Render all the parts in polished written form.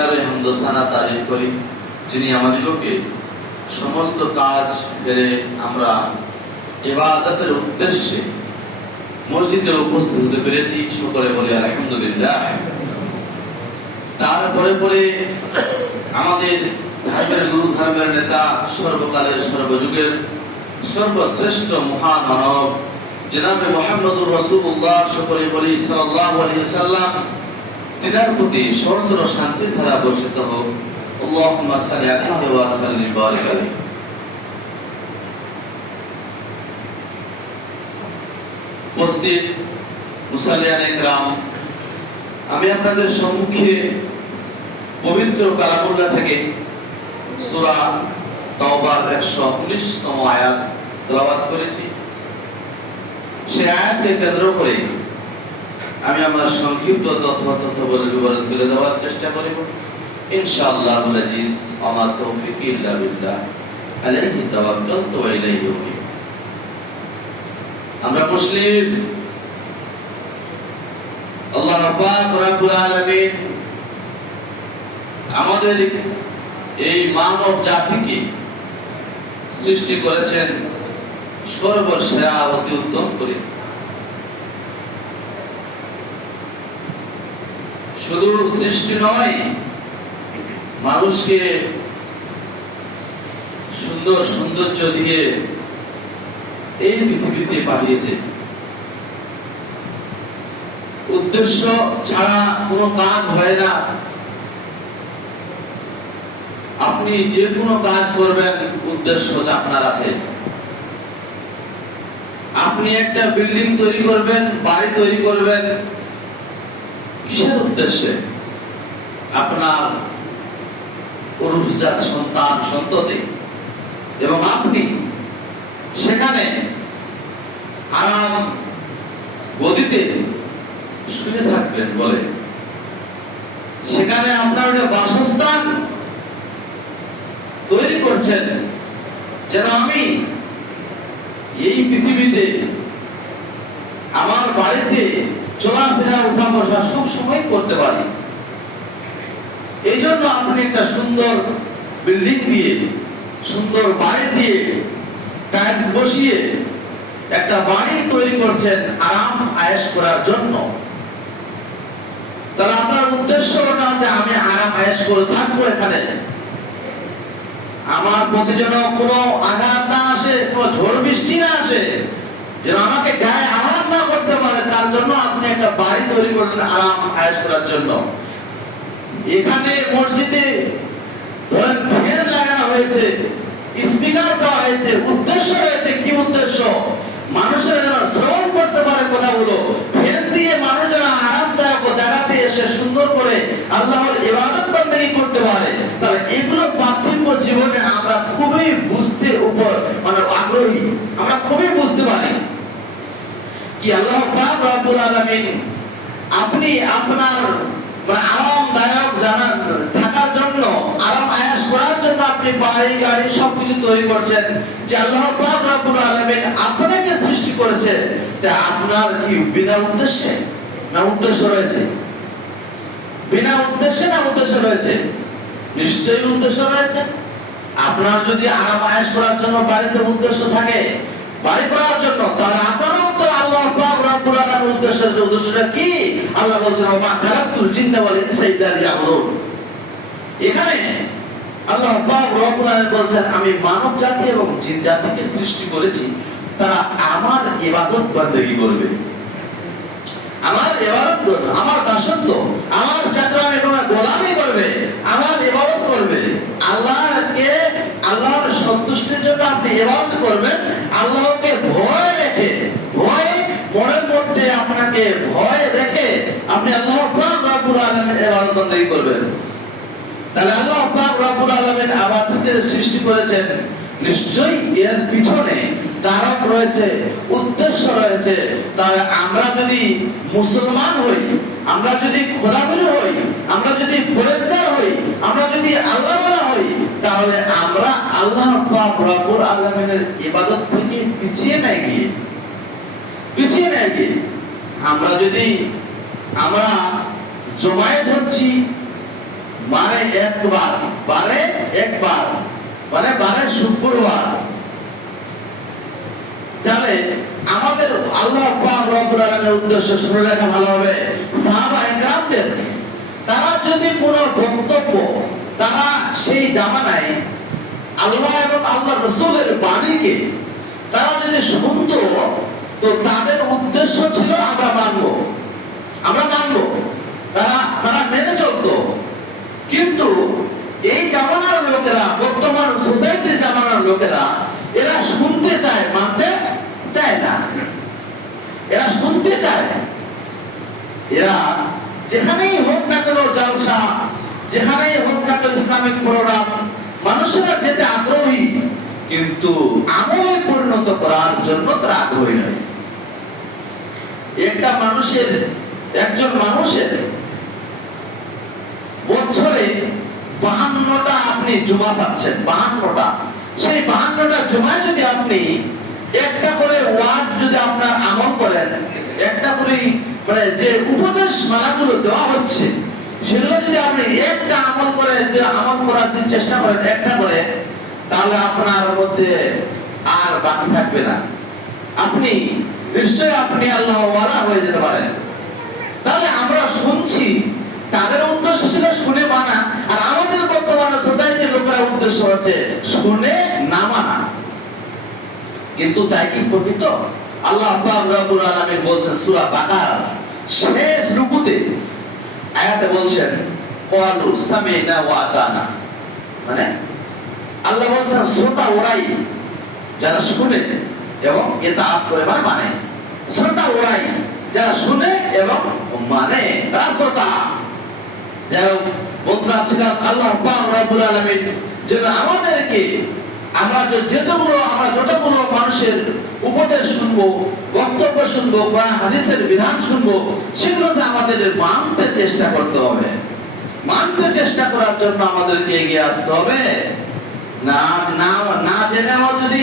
তিনার হামদ ও সানা তারিফ করি, যিনি আমাদিগকে সমস্ত কাজ ফেলে আমরা ইবাদতের উদ্দেশ্যে মসজিদে উপস্থিত হতে পেরেছি। সকলে বলি আলহামদুলিল্লাহ। তারপরে পরে আমাদের ধর্মের গুরু, ধর্মের নেতা, সর্বকালের সর্বযুগের সর্বশ্রেষ্ঠ মহামানব জনাবে মুহাম্মদুর রাসূলুল্লাহ সকলে বলি সাল্লাল্লাহু আলাইহি ওয়াসাল্লাম, তিনার প্রতি সহস্র শান্তির ধারা বর্ষিত হোক। আল্লাহুম্মা সাল্লি আলাইহি ওয়া সাল্লিম বারিক আলাইহি। উপস্থিত মুসাল্লিয়ানে ইকরাম, আমি আপনাদের সম্মুখে পবিত্র কালামুল্লাহ থেকে সূরা তাওবার 119তম আয়াত তেলাওয়াত করেছি। সেই আয়াতকে কেন্দ্র করে আমি আমার সংক্ষিপ্ত তথ্য বিবরণ তুলে দেওয়ার চেষ্টা করব ইনশাআল্লাহুল আজিজ। আমা তৌফিকি ইল্লা বিল্লাহ, আলাইহি তাওয়াক্কালতু ওয়া ইলাইহি উনীব। আমরা মুসলিম, আল্লাহ পাক রব্বুল আলামিন আমাদের এই মানব জাতিকে সৃষ্টি করেছেন সর্বসেরা অতি উত্তম করে। শুধু সৃষ্টি নয়, মানুষকে সুন্দর সৌন্দর্য দিয়ে এই পৃথিবীতে পাঠিয়েছে। উদ্দেশ্য ছাড়া কোনো কাজ হয় না। আপনি যে কোনো কাজ করবেন, উদ্দেশ্য আপনার আছে। আপনি একটা বিল্ডিং তৈরি করবেন, বাড়ি তৈরি করবেন, কিসের উদ্দেশ্যে? আপনার পুরুষজাত সন্তান সন্ততি এবং আপনি সেখানে আরাম গদিতে শুয়ে থাকবেন বলে, সেখানে আপনার বাসস্থান তৈরি করছেন যেন আমি এই পৃথিবীতে আমার বাড়িতে চলাফেরা উঠা বসা সব সময় করতে পারি। এই জন্য আপনি একটা সুন্দর বিল্ডিং দিয়ে, সুন্দর বাড়ি দিয়ে, টাইলস বসিয়ে একটা বাড়ি তৈরি করছেন আরাম আয়েশ করার জন্য। তাহলে আপনার উদ্দেশ্য না যে আমি আরাম আয়েশ করে থাকবো এখানে, আমার প্রতি যেন কোনো আঘাত না আসে, কোনো ঝড় বৃষ্টি না আসে, যেন আমাকে গায়ে আঘাত না করতে পারে, তার জন্য আপনি একটা বাড়ি তৈরি করলেন আরাম আয়েশ করার জন্য। এখানে মসজিদে ধরেন ফ্যান লাগানো হয়েছে, স্পিকার দেওয়া হয়েছে, উদ্দেশ্য রয়েছে। কি উদ্দেশ্য? মানুষের যেন শ্রবণ করতে পারে কথাগুলো। ফ্যান দিয়ে মানুষ যেন আরামদায়ক জায়গাতে এসে সুন্দর করে আল্লাহর ইবাদত বন্দেগী করতে পারে। তাহলে এগুলো পার্থিব জীবনে আমরা খুবই বুঝতে আগ্রহী, আমরা খুবই বুঝতে পারি কি আল্লাহ পাক রব্বুল আলামিন আপনি আপনার আরামদায়ক থাকার জন্য, আরাম আয়েশ করার জন্য আপনি বাড়ি গাড়ি সবকিছু তৈরি করছেন। যে আল্লাহ পাক রব্বুল আলামিন আপনাকে সৃষ্টি করেছে, তা আপনার কি বিনা উদ্দেশ্যে না উদ্দেশ্য রয়েছে? বিনা উদ্দেশ্যে না উদ্দেশ্য রয়েছে? নিশ্চয়ই উদ্দেশ্য রয়েছে। আপনার যদি আরাম আয়েশ করার জন্য বাড়িতে উদ্দেশ্য থাকে, বাড়ি করার জন্য, তাহলে আপনারও তো আল্লাহ পাক রব্বুল আলামিনের উদ্দেশ্যটা কি? আল্লাহ বলেছেন ওয়া খালাকতুল জিন্না ওয়াল ইনসা ইল্লা লিয়াবুদুন। এখানে আল্লাহ পাক রব্বুল আলামিন বলেছেন আমি মানব জাতি এবং জিন জাতিকে সৃষ্টি করেছি, তারা আমার ইবাদত বন্দেগী করবে, আমার ইবাদত করবে, আমার দাসত্ব, আমার চাকরামি করবে, গোলামি করবে, আমার ইবাদত করবে। আল্লাহকে, আল্লাহর সন্তুষ্টির জন্য আপনি ইবাদত করবেন। আল্লাহকে ভয় রেখে, ভয় মনের মধ্যে আপনাকে ভয় রেখে আপনি আল্লাহ পাক রব্বুল আলামিনের ইবাদত বন্দেগী করবেন। তাহলে আল্লাহ পাক রব্বুল আলামিন আমাদেরকে সৃষ্টি করেছেন, নিশ্চয়ই এর পিছনে কারণ রয়েছে, উদ্দেশ্য রয়েছে। তাহলে আমরা যদি মুসলমান হই, আমরা যদি খোদাবলি হই, আমরা যদি পরেজগার হই, আমরা যদি আল্লাহওয়ালা হই, তাহলে আমরা আল্লাহ পাক রব্বুল আলামিনের ইবাদত থেকে পিছিয়ে না গিয়ে আমরা যদি আমরা জমায়েত হচ্ছি, মানে বারে একবার, বারে একবার, মানে বারে শুক্রবার। তাহলে আমাদের আল্লাহ পাক রব্বুল আলামিনের উদ্দেশ্য শুনে রাখা ভালো হবে। সাহাবায়ে কেরামদের তারা যদি কোনো বক্তব্য তারা সেই জামানায় আল্লাহ এবং আল্লাহ রাসূলের বাণীকে তারা যদি শুনতো, তো তাদের উদ্দেশ্য ছিল আমরা মানবো, আমরা মানবো, তারা মেনে চলতো। কিন্তু এই জামানার লোকেরা, বর্তমান সোসাইটির জামানার লোকেরা, এরা শুনতে চায়, মানতে চায় না। এরা শুনতে চায়, এরা যেখানেই হোক না কেন জলসা, যেখানেই হোক না কেন ইসলামিক প্রোগ্রাম, মানুষেরা যেতে আগ্রহী, কিন্তু আমলে পরিণত করার জন্য তারা আগ্রহী নয়। একটা মানুষের, একজন মানুষের বছরে 52টা আপনি জুমা পাচ্ছেন, 52টা। সেই 52টা জুমায় যদি আপনি একটা করে ওয়ার্ড যদি আপনার আমল করেন, একটা করে মানে যে উপদেশ মালাগুলো দেওয়া হচ্ছে সেগুলো যদি আপনি একটা আমল করে, যে আমল করার চেষ্টা করেন একটা করে, তাহলে আপনার মধ্যে আর বাকি থাকবে না। আপনি নিশ্চয়ই আপনি আল্লাহ ওয়ালা হয়ে যেতে পারেন। তাহলে আমরা শুনছি, তাদের উদ্দেশ্য ছিল শুনে মানা, আর আমাদের বর্তমানে সোসাইটির লোকেরা উদ্দেশ্য হচ্ছে শুনে না মানা। কিন্তু তাই কি প্রকৃত? আল্লাহ পাক রব্বুল আলামিন বলছেন সূরা বাকারা শেষ রুকুতে, আয়াতে বলছেন ক্বালু সামি'না ওয়া আতানা, মানে আল্লাহ বলছেন শ্রোতা ওরাই যারা শুনে এবং ইতাআত করে, মানে শ্রোতা ওরাই যারা শুনে এবং মানে, তারা শ্রোতা। যাই হোক, বলতে চাচ্ছিলাম আল্লাহ পাক রব্বুল আলামিন যেন আমাদেরকে, আমরা যতগুলো মানুষের উপদেশ শুনবো, বক্তব্য শুনবো, কোরআন হাদিসের বিধান শুনবো, সেগুলোতে আমাদের মানতে চেষ্টা করতে হবে। মানতে চেষ্টা করার জন্য আমাদেরকে এগিয়ে আসতে হবে। না জেনে হোক, যদি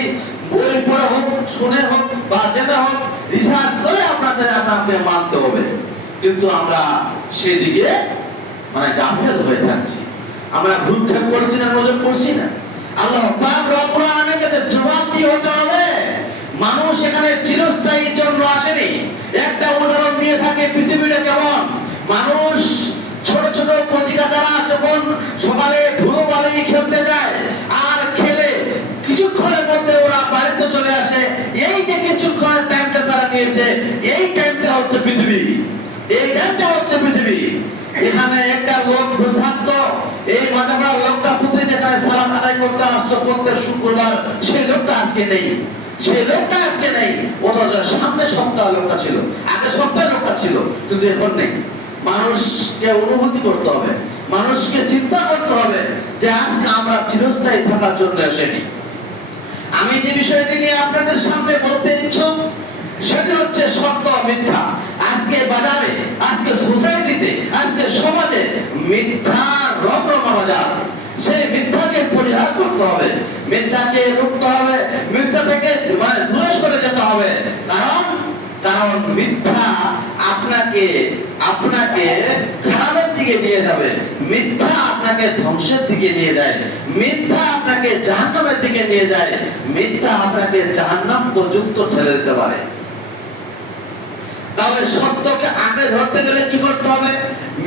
বই পড়ে হোক, শুনে হোক বা জেনে হোক, রিসার্চ করে আপনাকে মানতে হবে। কিন্তু আমরা সেদিকে মানে গাফেল হয়ে থাকছি, আমরা ভ্রুক্ষেপ করছি না, নজর করছি না। আল্লাহ পাক রব্বুল আলামিনের কাছে জবাবদিহি হতে হবে। মানুষ এখানে চিরস্থায়ীর জন্য আসেনি। একটা উদাহরণ দিয়ে থাকে, পৃথিবীটা কেমন, মানুষ ছোট ছোট কচিকাচারা যখন সকালে ধুলো বালি খেলতে যায়, আর খেলে কিছুক্ষণের মধ্যে ওরা বাড়িতে চলে আসে, এই যে কিছুক্ষণের টাইমটা তারা নিয়েছে, এই টাইমটা হচ্ছে পৃথিবী, এই টাইমটা হচ্ছে পৃথিবী। এখানে একটা লোক বসে থাকতো, এই মাঝাবার লোকটা প্রতি যেখানে সালাম আদায় করতে আসতো প্রত্যেক শুক্রবার, সেই লোকটা আজকে নেই, সেই লোকটা আজকে নেই। অথচ সামনে সপ্তাহে লোকটা ছিল, আগের সপ্তাহে লোকটা ছিল, কিন্তু এখন নেই। মানুষকে অনুভূতি করতে হবে, মানুষকে চিন্তা করতে হবে যে আজকে আমরা চিরস্থায়ী থাকার জন্য আসেনি। আমি যে বিষয়টি নিয়ে আপনাদের সামনে বলতে ইচ্ছুক, সেটি হচ্ছে সত্য মিথ্যা। আজকে বাজারে, আজকে সোসাইটিতে, আজকে সমাজে মিথ্যা রমরমা বাজার। সেই মিথ্যাকে পরিহার করতে হবে, মিথ্যাকে রুখতে হবে, মিথ্যা থেকে মানে দূরে সরে যেতে হবে। কারণ মিথ্যা আপনাকে খারাপের দিকে নিয়ে যাবে, মিথ্যা আপনাকে ধ্বংসের দিকে নিয়ে যায়, মিথ্যা আপনাকে জাহান্নামের দিকে নিয়ে যায়, মিথ্যা আপনাকে জাহান্নাম পর্যন্ত ঠেলে দিতে পারে। তাহলে সত্যকে আঁকড়ে ধরতে গেলে কি করতে হবে?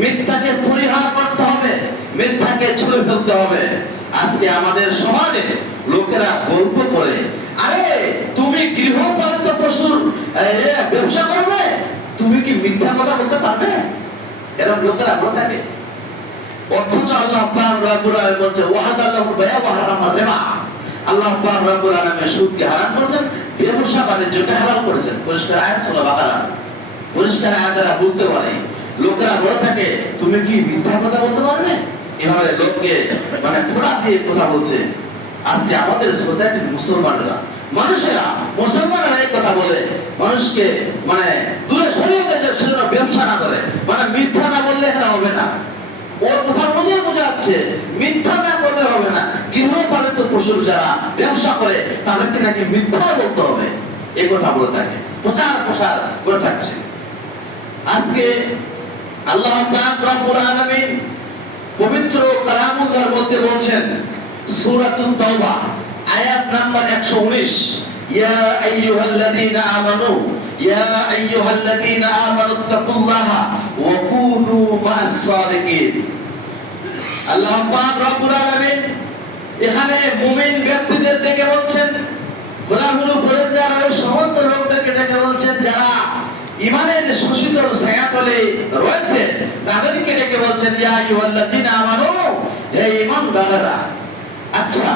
মিথ্যাকে পরিহার করতে হবে, মিথ্যাকে ছুঁড়ে ফেলতে হবে। আজকে আমাদের সমাজে লোকেরা গল্প করে, আরে তুমি গৃহপালিত পশুর ব্যবসা করবে, তুমি কি মিথ্যা কথা বলতে পারবে? এরকম লোকেরা বলে থাকে। অথচ আল্লাহ পাক রব্বুল আলামিন বলছে ওয়াহাদাল্লাহু বায়া ওয়া হারামার রিবা। আল্লাহ পাক রব্বুল আলামিন সুদকে হারাম করেছেন, ব্যবসা বাণিজ্যকে হালাল করেছেন। পরিষ্কার আয়াত সূরা বাকারা, পরিষ্কার আয়াতরা বুঝতে পারে। লোকেরা বলে থাকে তুমি কি মিথ্যা কথা বলতে পারবে? এভাবে লোককে মানে খোঁড়া দিয়ে কথা বলছে। আজকে আমাদের সোসাইটির মুসলমানেরা, মুসলমানেরা এই কথা বলে মানুষকে মানে দূরে সরিয়ে দেয়, সেজন্য ব্যবসা না করে, মানে মিথ্যা না বললে এখানে হবে না। ওর কথা বোঝাচ্ছে মিথ্যা না বললে হবে না। গৃহপালিত পশুর যারা ব্যবসা করে তাদেরকে নাকি মিথ্যা বলতে হবে, এই কথা বলে থাকে, প্রচার করে থাকছে। আজকে আল্লাহ পাক রব্বুল আলামিন পবিত্র কালাম মুবারকার মধ্যে বলছেন সূরাতুত তাওবা আয়াত নাম্বার 119 ইয়া আইয়ুহাল্লাযীনা আমানু ইয়া আইয়ুহাল্লাযীনা আমানু তাকুল্লাহা ওয়া কুনু মা'আস সাদিকিন। আল্লাহ পাক রব্বুল আলামিন এখানে মুমিন ব্যক্তিদের ডেকে বলছেন, খোদাগুলো বলেছে আর ওই সমস্ত লোকদেরকে ডেকে বলছেন যারা ঈমানের শোষিতর ছায়াতলে রয়েছে তাদেরকে ডেকে বলছেন ইয়া আইয়ুহাল্লাযীনা আমানু, হে ঈমানদারেরা। আচ্ছা,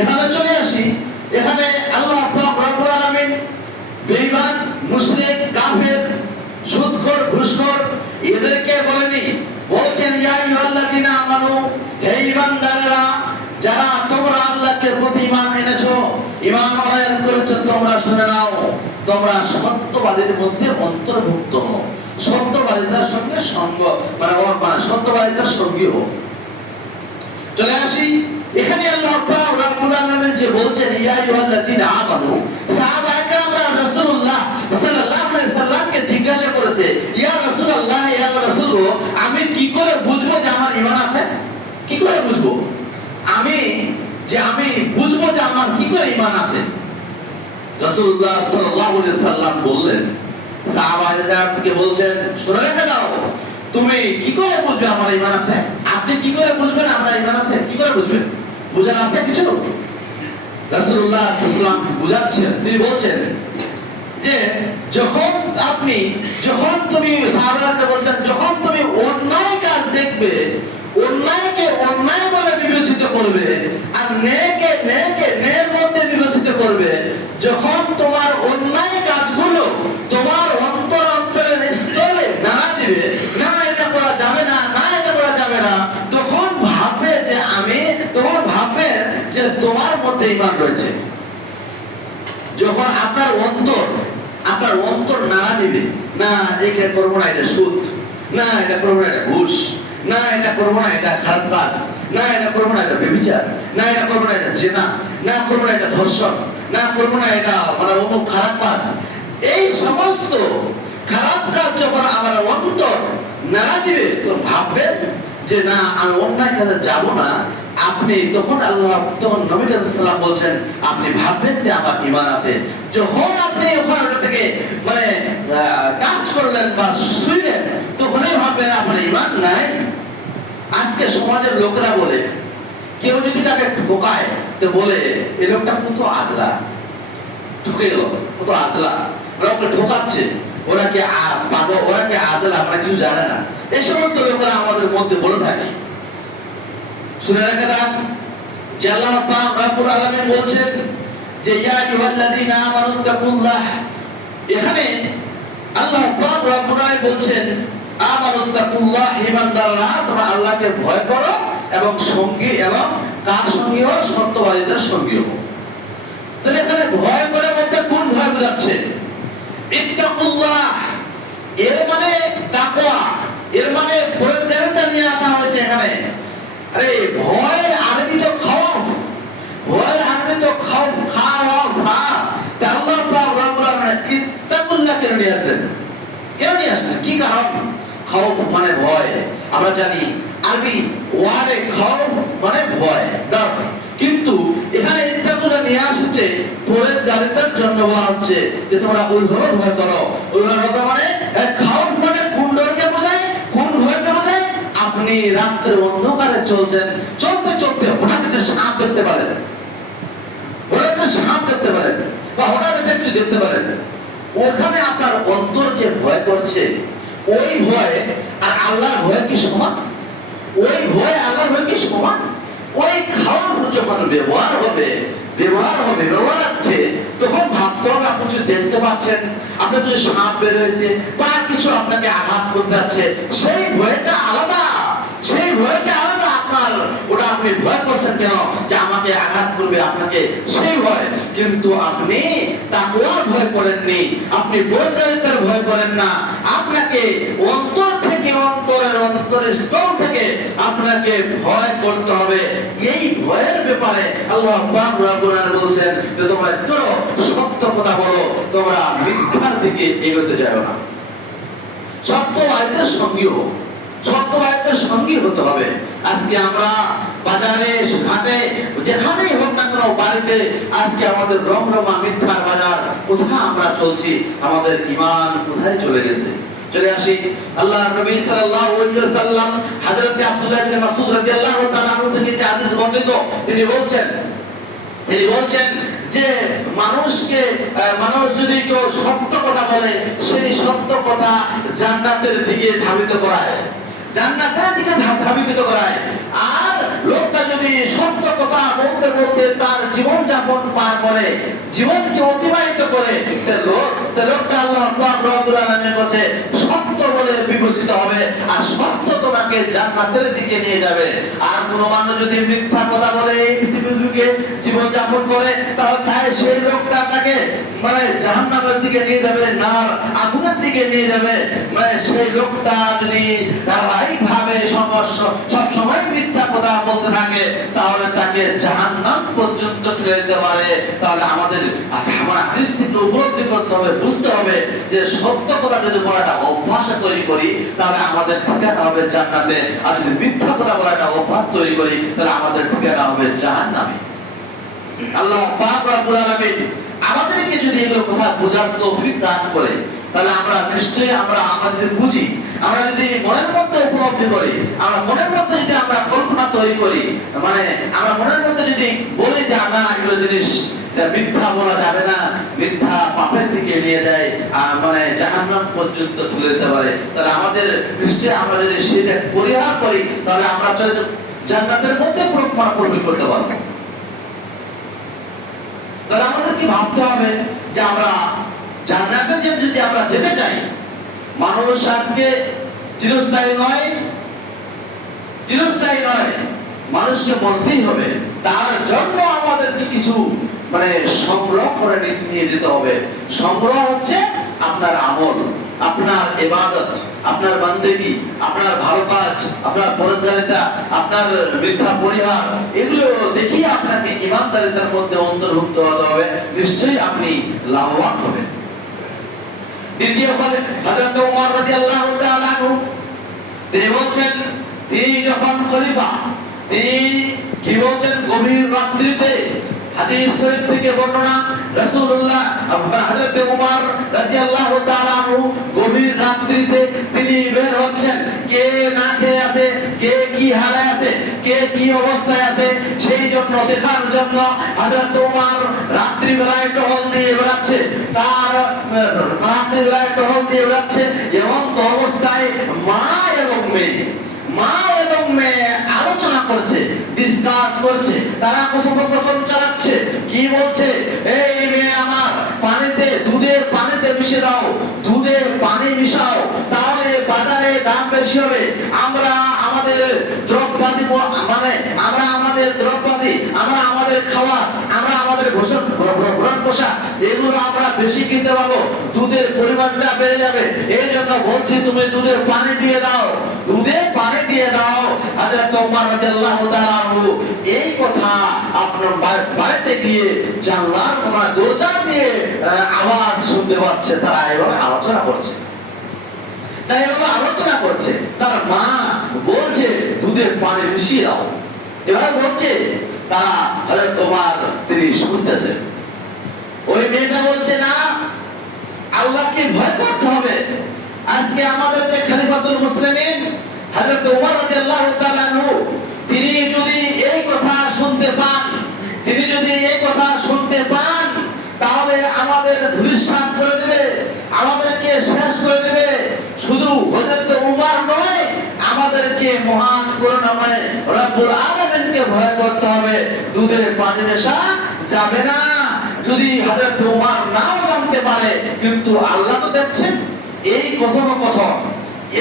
এখানে চলে আসি। এখানে আল্লাহ পাক রব্বুল আলামিন বেঈমান, মুশরিক, কাফের, সুদখোর, ঘুষখোর এদেরকে বলেনি, বলছেন ইয়া আইয়ুহাল্লাযীনা আমানু, হে ঈমানদারেরা যারা তোমরা আল্লাহকে প্রতি ঈমান এনেছো, ঈমান আনয়ন করেছো, তোমরা শুনে নাও, তোমরা সত্যবাদীদের মধ্যে অন্তর্ভুক্ত হও, সত্যবাদীদের সঙ্গে সঙ্গ মানে সত্যবাদীদের সঙ্গী হও। চলে আসি এখানে আল্লাহ পাক রব্বুল আলামিন যে বলছেন ইয়া আইয়ুহাল্লাযীনা আমানু, সাহাবায়ে কেরামরা রাসূলুল্লাহ সাল্লাল্লাহু আলাইহি সাল্লামকে জিজ্ঞাসা করেছে, ইয়া রাসূলুল্লাহ, ইয়া রাসূলুল্লাহ, আমি কি করে বুঝবো যে আমার ঈমান আছে? কি করে বুঝবো? আমি বুঝবো যে আমার কি করে ঈমান আছে? রাসূলুল্লাহ সাল্লাল্লাহু আলাইহি সাল্লাম বললেন, সাহাবায়ে কেরামকে বলছেন, শুনে রেখে দাও, তুমি কি করে বুঝবে আমার ঈমান আছে? আপনি কি করে বুঝবেন আপনার ঈমান আছে? কি করে বুঝবেন? বুঝার আছে কিছু? রাসূলুল্লাহ সাল্লাল্লাহু আলাইহি সাল্লাম বুঝাচ্ছেন, তিনি বলছেন যে যখন তুমি সাহাবাকে বলছেন, যখন তুমি অন্যায় কাজ দেখবে, অন্যায়কে অন্যায় বলে বিবেচিত করবে আর নেকে ন্যায়ের মধ্যে বিবেচিত করবে, যখন তোমার অন্যায় কাজগুলো তোমার অন্তরের স্থলে নাড়া দিবে, না এটা করা যাবে না, না এটা করা যাবে না, তখন ভাববে যে তোমার মধ্যে ঈমান রয়েছে। যখন আপনার অন্তর নাড়া দিবে, না এটা করবো না, এটা সুদ, না এটা করবো না, এটা ঘুষ, না এটা করবো না, এটা খারাপ কাজ, না এটা করবো না, এটা ব্যভিচার, না এটা করবো না, এটা জেনা, না করবো না, এটা ধর্ষণ, না করবো না, এটা অমুক খারাপ কাজ, এই সমস্ত খারাপ কাজ যখন আমার অন্তর নাড়া দিবে, তো ভাববেন যে না আমি অন্যায় কাজে যাব না। আপনি তখন নবী সাল্লাল্লাহু বলছেন, আপনি ভাববেন যে আমার ঈমান আছে। যখন আপনি ওখানে থেকে কাজ করলেন বা শুইলেন, তখনই ভাববেন আপনার ঈমান নাই। আজকে সমাজের লোকেরা বলে, কেউ যদি তাকে ঠকায় তো বলে এই লোকটা কত আজলা, ঠকে গেল, কত আজলা, ওরা ওকে ঠকাচ্ছে, ওরা কি পাগল, ওরা কি আজলা, আমরা কিছু জানে না। এই সমস্ত লোকেরা আমাদের মধ্যে বলে থাকে। শুনে রাখা যাক যে আল্লাহ পাক রব্বুল আলামিন বলছেন যে ইয়া আইয়ুহাল্লাযীনা আমানু তাকুল্লাহ। এখানে আল্লাহ পাক রব্বুল আলামিন বলছেন আমানু তাকুল্লাহ, ঈমানদাররা তোমরা আল্লাহকে ভয় করো এবং সঙ্গী এবং কার সঙ্গী হও? সত্যবাদীদের সঙ্গী হও। তাহলে এখানে ভয় করে বলতে কোন ভয় বোঝাচ্ছে? ইত্তাকুল্লাহ এর মানে তাকওয়া, এর মানে পরিচয়টা নিয়ে আসা হয়েছে এখানে। আরে ভয় আরবি তো খাওয়াফ, ভয় আরবি তো খাওয়াফ, তা আল্লাহ পাক রব্বুল আলামিন ইত্তাকুল্লাহ কেন নিয়ে আসলেন? কি কারণ? খাওয়াফ মানে ভয়। আমরা জানি আরবি ওয়ার্ডে খাওয়াফ মানে ভয়, ডর, কিন্তু এখানে ইত্তাকুল্লাহ নিয়ে আসছে পরেজগারিতার জন্য বলা হচ্ছে যে তোমরা ওইভাবে ভয় করো। ওইভাবে মানে খাওয়াফ মানে কোন ডরকে বোঝায়, কোন ভয়কে বোঝায়? আপনি রাত্রে অন্ধকারে চলছেন, চলতে চলতে হঠাৎ একটা সাপ দেখতে পারেন, বা হঠাৎ একটা কিছু দেখতে পারেন, ওখানে আপনার অন্তর যে ভয় করছে, ওই ভয় আর আল্লাহর ভয় কি সমান? ওই ভয় আল্লাহর ভয় কি সমান? ওই খাওয়ার যখন ব্যবহারার্থে তখন ভাবতে হবে আপনি কিছু দেখতে পাচ্ছেন, আপনার কিছু সাপ বের হয়েছে বা কিছু আপনাকে আঘাত করতে যাচ্ছে, সেই ভয়টা আলাদা, সেই ভয়টা আলাদা। আপনার ওটা আপনি ভয় করছেন কেন? যে আমাকে আঘাত করবে, আপনাকে সেই ভয়। কিন্তু আপনি তাকওয়ার ভয় করেননি, আপনি পরিচয়ের ভয় করেন না। আপনাকে অন্তর থেকে, অন্তরের স্থল থেকে আপনাকে ভয় করতে হবে। এই ভয়ের ব্যাপারে আল্লাহ পাক রব্বুল আলামিন বলছেন যে তোমরা করো, সত্য কথা বলো, তোমরা মিথ্যার দিকে এগোতে যাও না। সত্যবাদীদের সঙ্গী হতে হবে। আজকে আমরা বাজারে ঘাটে যেখানেই হোক না কেন, বাড়িতে আজকে আমাদের রমরমা মিথ্যার বাজার। কোথায় আমরা চলছি? আমাদের ঈমান কোথায় চলে গেছে? চলে আসি আল্লাহর নবী সাল্লাল্লাহু আলাইহি ওয়াসাল্লাম হযরত আব্দুল্লাহ ইবনে মাসউদ রাদিয়াল্লাহু তাআলা আনহু থেকে যে হাদিস বর্ণিত, তিনি বলছেন যে মানুষ যদি কেউ সত্য কথা বলে, সেই সত্য কথা জান্নাতের দিকে ধাবিত করায়, আর লোকটা যদি সত্য কথা বলতে বলতে তার জীবন যাপন পার করে, জীবনকে অতিবাহিত করে, লোকটা আল্লাহ পাক রব্বুল আলামিনের কাছে সত্য বলে বিবেচিত হবে, আর সত্য তোমাকে জান্নাতের দিকে নিয়ে যাবে। আর কোন মানুষ যদি মিথ্যা কথা বলে এই পৃথিবীকে জীবন যাপন করে, তাহলে সেই লোকটা তাকে জাহান্নামের দিকে নিয়ে যাবে, নার আগুনের দিকে নিয়ে যাবে। সেই লোকটা যদি ধারাবাহিকভাবে সব সময় মিথ্যা কথা বলতে থাকে, তাহলে তাকে জাহান্নাম পর্যন্ত ঠেলে দিতে পারে। তাহলে আমাদের হাদিস থেকে উপলব্ধি করতে হবে, বুঝতে হবে যে সত্য কথা যদি বলাটা অভ্যাস তৈরি করি, তাহলে আমাদের ঠিকানা হবে জান্নাতে। আর যদি মিথ্যা কথা বলাটা অভ্যাস তৈরি করি, তাহলে আমাদের ঠিকানা হবে জাহান্নামে। আল্লাহ পাক রব্বুল আলামিন আমাদেরকে যদি এগুলো কথা বোঝার তৌফিক দান করে, তাহলে আমরা নিশ্চয়ই আমরা যদি বুঝি, আমরা যদি মনের মধ্যে উপলব্ধি করি, আমরা মনের মধ্যে যদি আমরা কল্পনা তৈরি করি, আমরা মনের মধ্যে যদি বলি যে না এগুলো জিনিস মিথ্যা বলা যাবে না, মিথ্যা পাপের দিকে নিয়ে যায়, জাহান্নাম পর্যন্ত ঠেলে দিতে পারে, তাহলে আমাদের নিশ্চয়ই আমরা যদি সেটা পরিহার করি, তাহলে আমরা জান্নাতের মধ্যে প্রবেশ করতে পারবো। তাহলে আমাদের কি ভাবতে হবে যে আমরা জান্নাতে যদি আমরা যেতে চাই, মানুষ আজকে চিরস্থায়ী নয়, মানুষকে বলতেই হবে। তার জন্য আমাদেরকে কিছু সংগ্রহ করে নিয়ে যেতে হবে। সংগ্রহ হচ্ছে আপনার আমল, আপনার ইবাদত, আপনার বান্দেগি, আপনার ভালো কাজ, আপনার পরহেজগারিতা, আপনার মিথ্যা পরিহার, এগুলো দেখিয়ে আপনাকে ঈমানদারিতার মধ্যে অন্তর্ভুক্ত হতে হবে। নিশ্চয়ই আপনি লাভবান হবেন। দ্বিতীয় ফলে হযরত ওমর রাদিয়াল্লাহু তাআলা আনহু তিনি বলছেন, তিনি যখন খলিফা, তিনি কি বলছেন, গভীর রাত্রিতে, হাদিস শরীফ থেকে বর্ণনা, রাসূলুল্লাহ হযরত ওমর রাদিয়াল্লাহু তাআলা আনহু গভীর রাত্রিতে তিনি বের হচ্ছেন, কে না খেয়ে আছে, কে কি হালে আছে, কে কি অবস্থায় আছে, সেই জন্য দেখার জন্য হযরত ওমর রাত্রিবেলায় টহল দিয়ে বেড়াচ্ছে। এমন তো অবস্থায় মা এবং মেয়ে আলোচনা করছে, ডিসকাস করছে, তারা কথোপকথন চালাচ্ছে। কি বলছে? এই মেয়ে আমার, দুধের পানিতে মিশে দাও, দুধের পানি মিশাও, তাহলে বাজারে দাম বেশি হবে। আমরা আমাদের দ্রব্যাদি, আমরা আমাদের খাওয়া, আমরা আমাদের ভরণ পোশাক, এগুলো আমরা বেশি কিনতে পাবো, দুধের পরিমাণটা বেড়ে যাবে। এই জন্য বলছি তুমি দুধের পানি দিয়ে দাও, হযরত ওমর রাদিয়াল্লাহু তাআলা আনহু এই কথা আপনার বাড়িতে গিয়ে জানলার দরজা দিয়ে আওয়াজ শুনতে পাচ্ছে। তারা এভাবে আলোচনা করছে, তার মা বলছে দুধের পানি মিশিয়ে দাও, এভাবে বলছে। তারা হযরত ওমর তিনি শুনতেছেন। ওই মেয়েটা বলছে না, আল্লাহকে ভয় করতে হবে। আজকে আমাদের যে খলিফাতুল মুসলিমিন হযরত ওমর রাদিয়াল্লাহু তাআলা আনহু, তিনি যদি এই কথা শুনতে পান, তাহলে আমাদের ধূলিসাৎ করে দেবে, আমাদেরকে শেষ করে দেবে। শুধু হযরত ওমর নয়, আমাদেরকে মহান করুণাময় রব্বুল আলামিনকে ভয় করতে হবে। দুধের পানি নেশা যাবে না। যদি হযরত ওমর নাও জানতে পারে, কিন্তু আল্লাহ তো দেখছেন। এই কথোপকথন,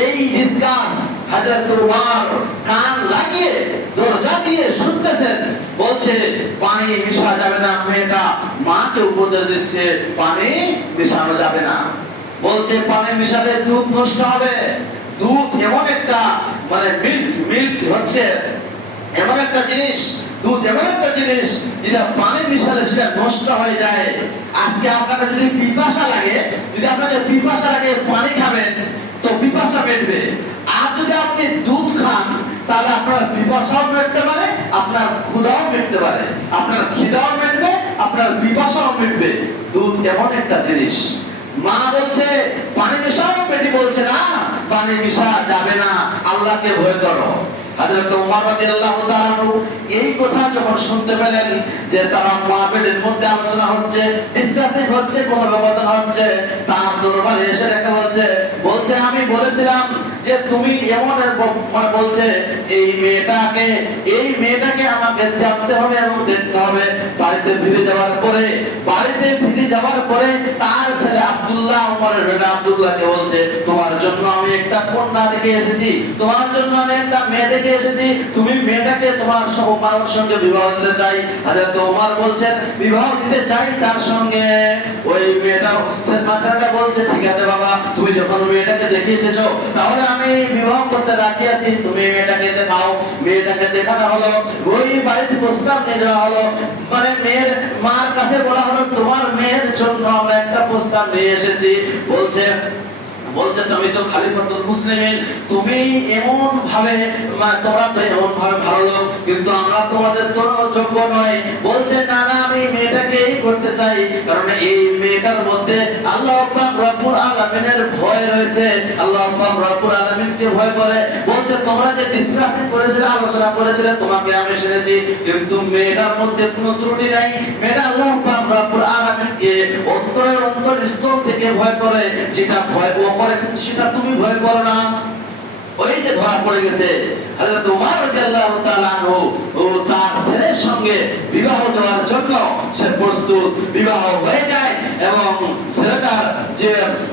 এই ডিসকাস হযরত ওমর কান লাগিয়ে দরজা দিয়ে শুনতেছেন। বলছে পানি মিশা যাবে না। মেয়েটা মাকে উপদেশ দিচ্ছে পানি মিশানো যাবে না। বলছে পানি মিশালে দুধ নষ্ট হবে। দুধ এমন একটা মিল্ক হচ্ছে এমন একটা জিনিস, দুধ এমন একটা জিনিস যেটা পানি মিশালে সেটা নষ্ট হয়ে যায়। আজকে আপনাকে যদি পিপাসা লাগে, পানি খাবেন তো পিপাসা মিটবে। আর যদি আপনি দুধ খান, তাহলে আপনার পিপাসাও মিটতে পারে, আপনার ক্ষুধাও মিটতে পারে, আপনার খিদাও মিটবে, আপনার পিপাসাও মিটবে। দুধ এমন একটা জিনিস, মা বলছে পানি মিশাও, পেটি বলছে না পানি মিশা যাবে না, আল্লাহকে ভয় করো। হযরত ওমর রাদিয়াল্লাহু তাআলা এই কথা যখন শুনতে পেলেন যে তারা মুআবিদের মধ্যে আলোচনা হচ্ছে, ডিসকাসিং হচ্ছে, কথোপকথন হচ্ছে, তার দরবারে এসে রেখে বলছে আমি বলেছিলাম যে তুমি এমন মানে বলছে এই মেয়েটাকে আমাকে জানতে হবে এবং দেখতে হবে। বাড়িতে ফিরে যাওয়ার পরে তার ছেলে আব্দুল্লাহ, ওমরের বেটা আব্দুল্লাহকে বলছে তোমার জন্য আমি একটা কন্যা দেখে এসেছি, তোমার জন্য আমি একটা মেয়ে দেখে এসেছি, তুমি মেয়েটাকে তোমার সহপাঠীর সঙ্গে বিবাহ দিতে চাই। হযরত ওমর বলছেন বিবাহ দিতে চাই তার সঙ্গে। ওই মেয়েটা ছেলেটা বলছে ঠিক আছে বাবা, তুমি যখন মেয়েটাকে দেখে এসেছো তাহলে আমি বিবাহ করতে রাজি আছি, তুমি মেয়েটাকে দেখাও। মেয়েটাকে দেখানো হলো, ওই বাড়িতে প্রস্তাব নিয়ে যাওয়া হলো, মানে মেয়ের মার কাছে বলা হলো তোমার মেয়ের জন্য আমরা একটা প্রস্তাব নিয়ে এসেছি। বলছে তুমি তো খলিফাতুল মুসলিমিন, তুমি এমন ভাবে তোমরা তো এমন ভাবে ভালো লোক, কিন্তু আমরা তোমাদের তো যোগ্য নয়। বলছে না না, আমি মেয়েটাকেই করতে চাই, কারণ এই মেয়েটার মধ্যে আল্লাহ পাক রব্বুল আলামিনের ভয় রয়েছে, আল্লাহ পাক রব্বুল আলামিনকে ভয় করে। বলছে তোমরা যে ডিসকাশন করেছিলে, আলোচনা করেছিলে, তোমাকে আমি শুনেছি, কিন্তু মেয়েটার মধ্যে কোনো ত্রুটি নাই। মেয়েটা আল্লাহ পাক রব্বুল আলামিনকে অন্তরস্থল থেকে ভয় করে, যেটা ভয় ও করে সেটা তুমি ভয় করো না। ওই যে ধরা পড়ে গেছে হযরত ওমর রাদিয়াল্লাহু তাআলা আনহু ও তার ছেলের সঙ্গে বিবাহ দেওয়ার জন্য সে প্রস্তুত। বিবাহ হয়ে যায় এবং ছেলেটার যে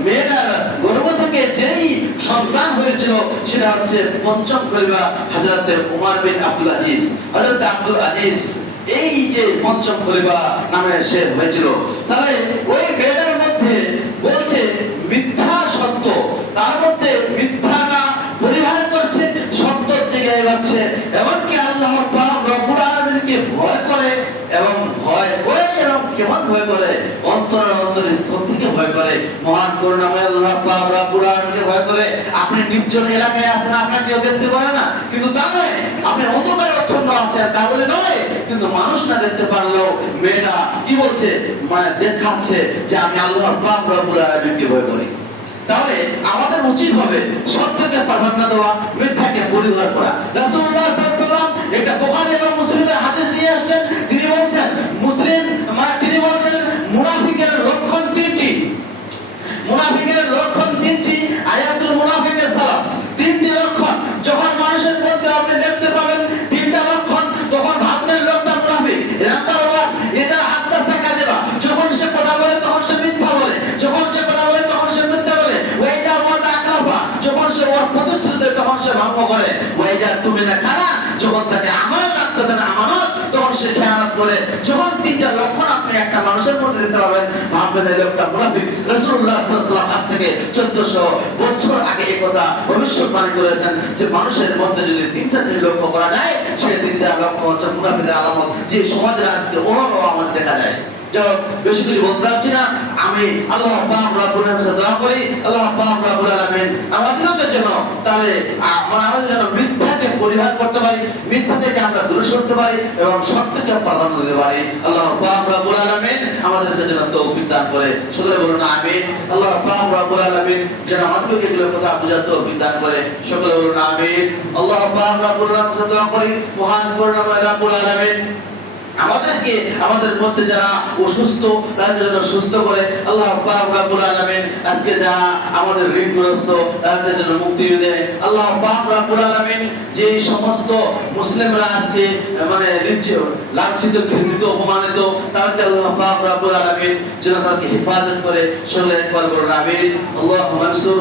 মেয়েটার গর্ভ থেকে যেই সন্তান হয়েছিল সেটা হচ্ছে পঞ্চম খলিফা হযরত ওমর বিন আব্দুল আজিজ। হযরত আব্দুল আজিজ এই যে পঞ্চম খলিফা নামে সে হয়েছিল। তাহলে ওই মেয়েটার মধ্যে বলছে মিথ্যা সত্য, তার মধ্যে মিথ্যাটা পরিহার করছে, সত্যের দিকে এগোচ্ছে, এমনকি আল্লাহ পাক রব্বুল আলামিনকে ভয় করে এবং কেমন ভয় করে, অন্তরস্থল থেকে ভয় করে, মহান করুণাময় আল্লাহ পাক রব্বুল আলামিনকে ভয় করে। আপনি নির্জন এলাকায় আছেন, আপনাকে কেউ দেখতে পারে না, কিন্তু তা নয়, আপনি অন্ধকারে আচ্ছন্ন আছেন তা বলে নয়, কিন্তু মানুষ না দেখতে পারলেও মেয়েটা কি বলছে, মানে দেখাচ্ছে যে আমি আল্লাহ পাক রব্বুল আলামিনকে ভয় করি। তাহলে আমাদের উচিত হবে সত্যকে প্রাধান্য দেওয়া, মিথ্যাকে পরিহার করা। রাসূলুল্লাহ সাল্লাল্লাহু আলাইহি ওয়াসাল্লাম এটা বুখারী এবং মুসলিমের হাদিস নিয়ে আসছেন। তিনি বলছেন মুনাফিকের লক্ষণ তিনটি, মুনাফিকের লক্ষণ তিনটি, আয়াতুল মুনাফিকের সালাস, তিনটি লক্ষণ যখন মানুষের মধ্যে আপনি দেখতে পাবেন তিনটা লক্ষণ, তখন ভাববেন লোকটা মুনাফিক। নাম্বার 1, ইজা হাদাসা কাযিবা, যখন সে কথা বলে তখন সে মিথ্যা বলে, যখন সে কথা বলে তখন সে মিথ্যা বলে। ওয়াইজা ওয়াদা আখলাফা, যখন সে ওর প্রতিশ্রুতি দেয় তখন সে ভঙ্গ করে। ওয়াইজা তুমিনা খানা, যখন তাকে আমানত রাখতে দেন আমানত তখন সে খেয়ানত করে। যখন তিনটা লক্ষণ আপনি একটা মানুষের মধ্যে দেখতে পাবেন, ভাববেন এই লোকটা মুনাফিক। রাসূলুল্লাহ সাল্লাল্লাহু আলাইহি ওয়াসাল্লাম আজ থেকে 1400 বছর আগে এই কথা ভবিষ্যৎবাণী করেছেন যে মানুষের মধ্যে যদি তিনটা জিনিস লক্ষ্য করা যায়, সেই তিনটা লক্ষ্য হচ্ছে মুনাফিকের আলামত, যে সমাজে আজকে ওভাবে আমাদের দেখা যায়। বেশি কিছু বলতে চাচ্ছি না, আমি আল্লাহ পাক রব্বুল আলামিনের দোয়া করি, আল্লাহ পাক রব্বুল আলামিন আমাদেরকে যেন তাহলে আমাদের যেন মিথ্যাকে পরিহার করতে পারি, মিথ্যা থেকে আমরা দূরে সরতে পারি এবং সত্যকে প্রাধান্য দিতে পারি। আল্লাহ পাক রব্বুল আলামিন আমাদেরকে যেন তৌফিক দান করে, সকলে বলুন আমিন। আল্লাহ পাক রব্বুল আলামিন যেন আমাদেরকে এগুলো কথা বুঝার তৌফিক দান করে, সকলে বলুন আমিন। আল্লাহ পাক রব্বুল আলামিনের দোয়া করি, মহান করুণাময় রব্বুল আলামিন আমাদেরকে আমাদের মধ্যে যারা অসুস্থ তাদের জন্য সুস্থ করে। আল্লাহ পাক রব্বুল আলামিন আজকে যারা আমাদের ঋণগ্রস্ত তাদের জন্য মুক্তি দেয়। আল্লাহ পাক রব্বুল আলামিন যে সমস্ত মুসলিমরা আজকে মানে লাঞ্ছিত, ঘৃণিত, অপমানিত, তাদেরকে আল্লাহ পাক রব্বুল আলামিন যেন তাদেরকে হেফাজত করে, সকলে একবার বলুন আমিন। আল্লাহুম্মা আনসুর